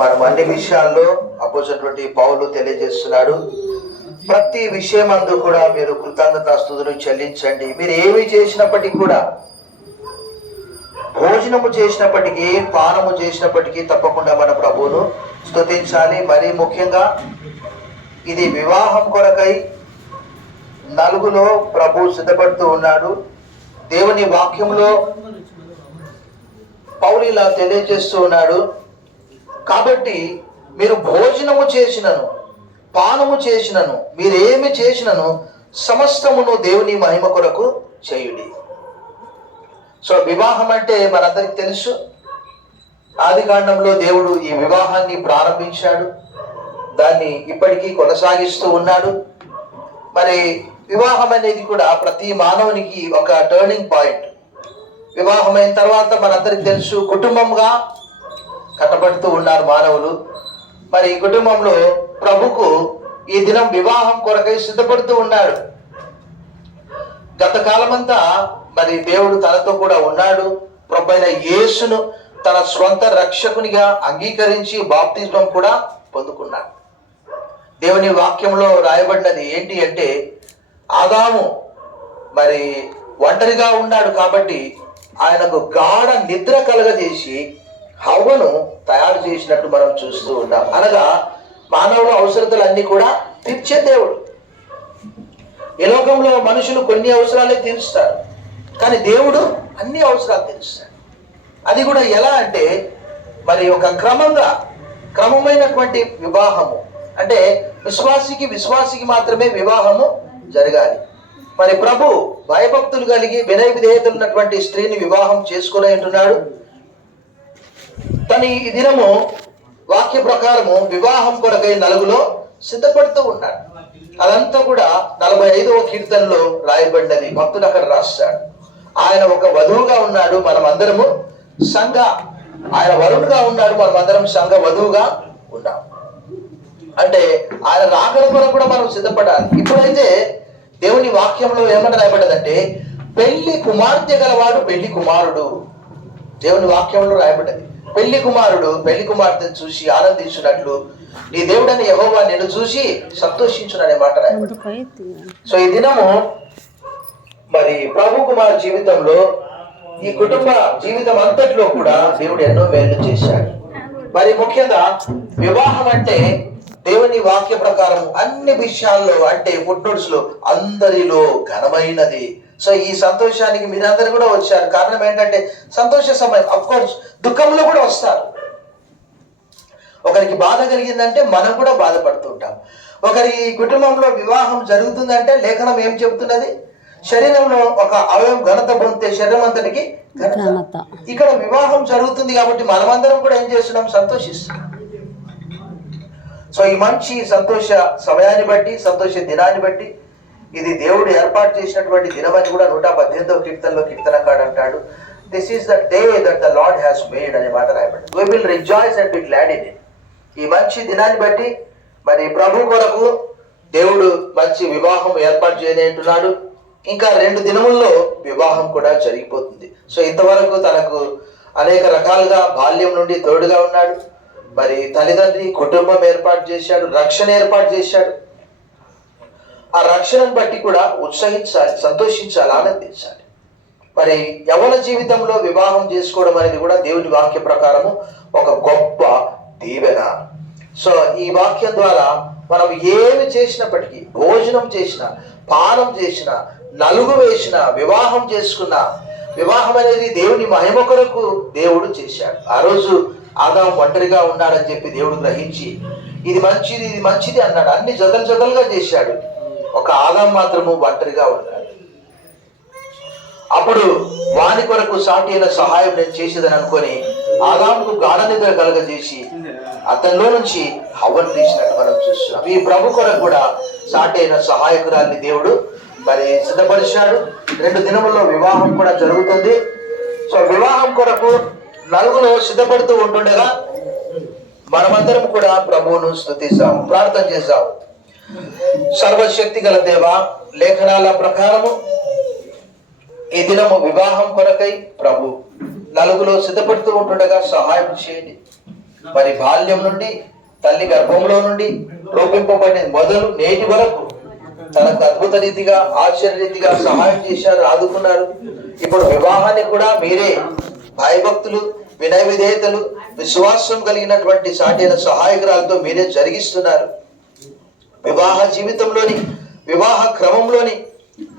మనం అన్ని విషయాల్లో అపోజినటువంటి పౌలు తెలియజేస్తున్నాడు. ప్రతి విషయం అందు కూడా మీరు కృతజ్ఞతాస్తుతులు చెల్లించండి. మీరు ఏమి చేసినప్పటికీ కూడా, భోజనము చేసినప్పటికీ, పానము చేసినప్పటికీ తప్పకుండా మన ప్రభువును స్తుతించాలి. మరీ ముఖ్యంగా ఇది వివాహం కొరకై నలుగులో ప్రభు సిద్ధపడుతూ ఉన్నాడు. దేవుని వాక్యంలో పౌలు ఇలా తెలియజేస్తూ ఉన్నాడు. కాబట్టి మీరు భోజనము చేసినను, పానము చేసినను, మీరేమి చేసినను సమస్తమును దేవుని మహిమ కొరకు చేయుడి. సో వివాహం అంటే మనందరికి తెలుసు. ఆది కాండంలో దేవుడు ఈ వివాహాన్ని ప్రారంభించాడు, దాన్ని ఇప్పటికీ కొనసాగిస్తూ ఉన్నాడు. మరి వివాహం అనేది కూడా ప్రతి మానవునికి ఒక టర్నింగ్ పాయింట్. వివాహం అయిన తర్వాత మనందరికి తెలుసు, కుటుంబంగా కట్టబడుతూ ఉన్నారు మానవులు. మరి ఈ కుటుంబంలో ప్రభుకు ఈ దినం వివాహం కొరకై సిద్ధపడుతూ ఉన్నాడు. గత కాలమంతా మరి దేవుడు తనతో కూడా ఉన్నాడు. ప్రభువైన యేసును తన స్వంత రక్షకునిగా అంగీకరించి బాప్తిజం కూడా పొందుకున్నాడు. దేవుని వాక్యంలో రాయబడినది ఏంటి అంటే, ఆదాము మరి ఒంటరిగా ఉన్నాడు కాబట్టి ఆయనకు గాఢ నిద్ర కలగజేసి హవ్వను తయారు చేసినట్టు మనం చూస్తూ ఉంటాం. అనగా మానవుల అవసరతలన్నీ కూడా తీర్చే దేవుడు. ఈ లోకంలో మనుషులు కొన్ని అవసరాలే తీరుస్తారు, కానీ దేవుడు అన్ని అవసరాలు తీరుస్తాడు. అది కూడా ఎలా అంటే, మరి ఒక క్రమమైనటువంటి వివాహము. అంటే విశ్వాసికి మాత్రమే వివాహము జరగాలి. మరి ప్రభు భయభక్తులు కలిగి వినయ విధేయతలు ఉన్నటువంటి స్త్రీని వివాహం చేసుకుని ఉంటున్నాడు. తను ఈ దినము వాక్య ప్రకారము వివాహం కొరకై నలుగులో సిద్ధపడుతూ ఉన్నాడు. అదంతా కూడా 45వ కీర్తనలో రాయబడినది. భక్తుడు అక్కడ రాస్తాడు, ఆయన ఒక వధువుగా ఉన్నాడు, మనం అందరము ఆయన వరుణుగా ఉన్నాడు, మనం అందరం సంఘ వధువుగా ఉన్నాం. అంటే ఆయన రాకడ కొరకు కూడా మనం సిద్ధపడాలి. ఇప్పుడైతే దేవుని వాక్యంలో ఏమని రాయబడ్డదంటే, పెళ్లి కుమార్తె గలవాడు పెళ్లి కుమారుడు. దేవుని వాక్యంలో రాయబడ్డది, పెళ్లి కుమారుడు పెళ్లి కుమార్తెను చూసి ఆనందించినట్లు నీ దేవుడని యెహోవా నిన్ను చూసి సంతోషించుననే మాట రాయబడ్డది. సో ఈ దినము మరి ప్రభు కుమార్ జీవితంలో, ఈ కుటుంబ జీవితం అంతట్లో కూడా దేవుడు ఎన్నో మేలు చేశాడు. మరి ముఖ్యంగా వివాహం అంటే దేవుని వాక్య ప్రకారం అన్ని విషయాల్లో, అంటే ఫుట్నోట్స్ లో అందరిలో ఘనమైనది. సో ఈ సంతోషానికి మీరందరూ కూడా వచ్చారు. కారణం ఏంటంటే సంతోష సమయం. అఫ్ కోర్స్ దుఃఖంలో కూడా వస్తారు. ఒకరికి బాధ కలిగిందంటే మనం కూడా బాధపడుతుంటాం. ఒకరి కుటుంబంలో వివాహం జరుగుతుందంటే లేఖనం ఏం చెబుతున్నది, శరీరంలో ఒక అవయవం ఘనత పొందితే శరీరం అంతటికి ఘనత. ఇక్కడ వివాహం జరుగుతుంది కాబట్టి మనమందరం కూడా ఏం చేస్తున్నాం, సంతోషిస్తున్నాం. సో ఈ మంచి సంతోష సమయాన్ని బట్టి, సంతోష దినాన్ని బట్టి, ఇది దేవుడు ఏర్పాటు చేసినటువంటి దినమని కూడా 118వ కీర్తనలో కీర్తనకాడు అంటాడు, this is the day that the Lord has made అనే మాట రాయబడింది. We will rejoice and be glad in it. ఈ మంచి దినాన్ని బట్టి మరి ప్రభు కొరకు దేవుడు మంచి వివాహం ఏర్పాటు చేయనంటున్నాడు. ఇంకా 2 దినముల్లో వివాహం కూడా జరిగిపోతుంది. సో ఇంతవరకు తనకు అనేక రకాలుగా బాల్యం నుండి తోడుగా ఉన్నాడు. మరి తల్లిదండ్రి కుటుంబం ఏర్పాటు చేశాడు, రక్షణ ఏర్పాటు చేశాడు. ఆ రక్షణను బట్టి కూడా ఉత్సహించాలి, సంతోషించాలి, ఆనందించాలి. మరి యవ్వన జీవితంలో వివాహం చేసుకోవడం అనేది కూడా దేవుని వాక్య ప్రకారము ఒక గొప్ప దీవెన. సో ఈ వాక్యం ద్వారా మనం ఏమి చేసినప్పటికీ, భోజనం చేసినా, పానం చేసినా, నలుగు వేసినా, వివాహం చేసుకున్నా, వివాహం అనేది దేవుని మహిమ కొరకు దేవుడు చేశాడు. ఆ రోజు ఆదాము ఒంటరిగా ఉన్నాడని చెప్పి దేవుడు గ్రహించి ఇది మంచిది అన్నాడు. అన్ని జతలుగా చేశాడు. ఒక ఆదాము మాత్రము ఒంటరిగా ఉన్నాడు. అప్పుడు వాని కొరకు సాటి అయిన సహాయం నేను చేసేదని అనుకొని ఆదాముకు గాఢ నిద్ర కలగజేసి అతనిలో నుంచి హవ్వను తీసినట్టు మనం చూస్తున్నాం. ఈ ప్రభు కొరకు కూడా సాటి అయిన సహాయకురాల్ని దేవుడు మరి సిద్ధపరిచాడు. 2 దినముల్లో వివాహం కూడా జరుగుతుంది. సో వివాహం కొరకు నలుగులో సిద్ధపడుతూ ఉంటుండగా మనమందరం కూడా ప్రభువును స్తుతిస్తాము, ప్రార్థన చేస్తాము. సర్వశక్తి గల దేవ, లేఖనాల ప్రకారము ఈ దినము వివాహం కొరకై ప్రభు నలుగులో సిద్ధపడుతూ ఉంటుండగా సహాయం చేయండి. మరి బాల్యం నుండి తల్లి గర్భంలో నుండి రూపింపబడిన మొదలు నేటి వరకు తనకు అద్భుత రీతిగా ఆశ్చర్య రీతిగా సహాయం చేశారు, ఆదుకున్నారు. ఇప్పుడు వివాహాన్ని కూడా మీరే భయభక్తులు, వినయ విధేయతలు, విశ్వాసం కలిగినటువంటి సాటైన సహాయకురాలతో మీరే జరిగిస్తున్నారు. వివాహ జీవితంలోని, వివాహ క్రమంలోని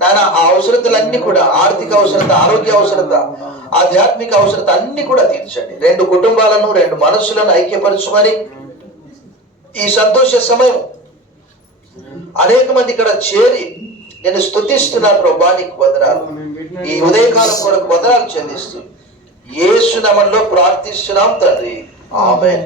నాన్న ఆ అవసరతలన్నీ కూడా, ఆర్థిక అవసరత, ఆరోగ్య అవసరత, ఆధ్యాత్మిక అవసరత అన్ని కూడా తీర్చండి. 2 కుటుంబాలను, 2 మనస్సులను ఐక్యపరచుకొని ఈ సంతోష సమయం అనేక మంది ఇక్కడ చేరి నేను స్తుతిస్తున్నాను ప్రభువా, నీకు వందనాలు. ఈ ఉదయకాలం కొరకు వందనాలు చెల్లిస్తూ యేసు నామములో ప్రార్థిస్తున్నాం తండ్రి, ఆమేన్.